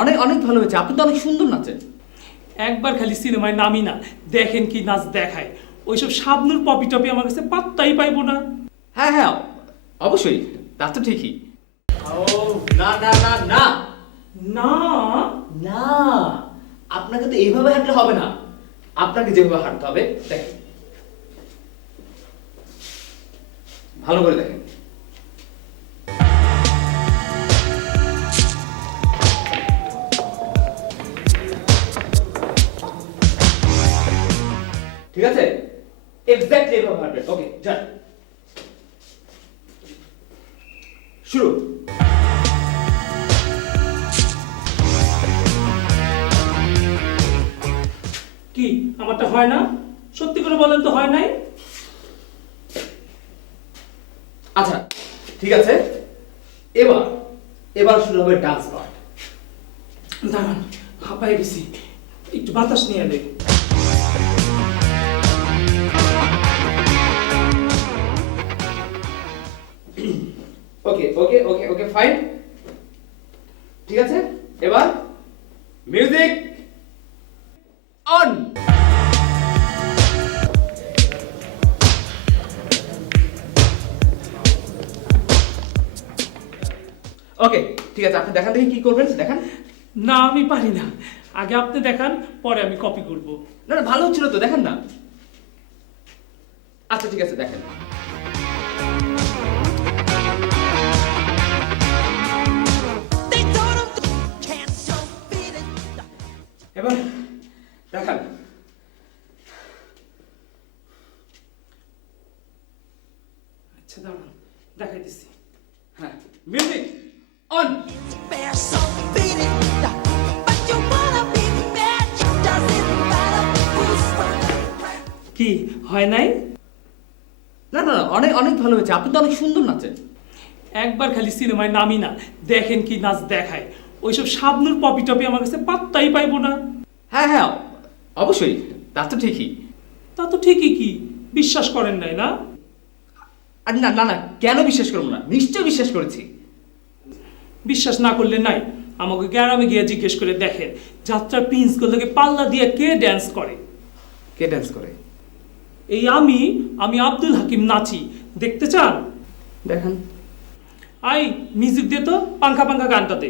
অনেক অনেক ভালো হয়েছে। আপনি তো অনেক সুন্দর নাচেন। একবার খালি সিনেমায় নামি না দেখেন কি নাচ দেখায়। ওইসব সাবনুর পপি টপি আমার কাছে পাত্তাই পাইবো না। হ্যাঁ হ্যাঁ অবশ্যই তা তো ঠিকই। ও না না না না। না। না আপনাকে তো এইভাবে হাঁটলে হবে না। আপনাকে যেভাবে হাঁটতে হবে দেখেন। ভালো করে দেখেন। ঠিক আছে? এক্স্যাক্টলি এভাবে হাঁটবেন। ওকে যান। শুরু। কি আমারটা হয় না? সত্যি করে বলেন তো হয় নাই? আচ্ছা ঠিক আছে। এবার এবার শুরু হবে ডান্স পার্ট দাঁড়ান হাঁপাই গেছি। একটু বাতাস নিয়ে দেখ ওকে ওকে ওকে ওকে ফাইন ঠিক আছে? এবার মিউজিক অন ওকে ঠিক আছে আপনি দেখান দেখি কি করবেন দেখান। না আমি পারি না। আগে আপনি দেখান পরে আমি কপি করব। না না ভালো হচ্ছিল তো দেখেন না। আচ্ছা ঠিক আছে দেখেন। দেখান। আচ্ছা দাঁড়ান, দেখাই দিচ্ছি। হ্যাঁ মিউজিক অন. কি, হয় নাই? না না অনেক অনেক ভালো হয়েছে। আপনি তো অনেক সুন্দর নাচেন। একবার খালি সিনেমায় নামি না। দেখেন কি নাচ দেখায়। ওইসব শাবনুর পপি টপি আমার কাছে পাত্তাই পাইবো না। হ্যাঁ হ্যাঁ অবশ্যই তা তো ঠিকই। তা তো ঠিকই কি? বিশ্বাস করেন নাই না? আর না না না কেন বিশ্বাস করব না? নিশ্চয় বিশ্বাস করেছি। বিশ্বাস না করলে নাই। আমাকে গ্রামে গিয়ে জিজ্ঞেস করে দেখেন যাত্রার প্রিন্সগুলোকে পাল্লা দিয়ে কে ড্যান্স করে? কে ড্যান্স করে? এই আমি আমি আব্দুল হাকিম নাচি। দেখতে চান? দেখেন। আই মিউজিক দিয়ে তো পাঙ্খা পাঙ্খা গানটাতে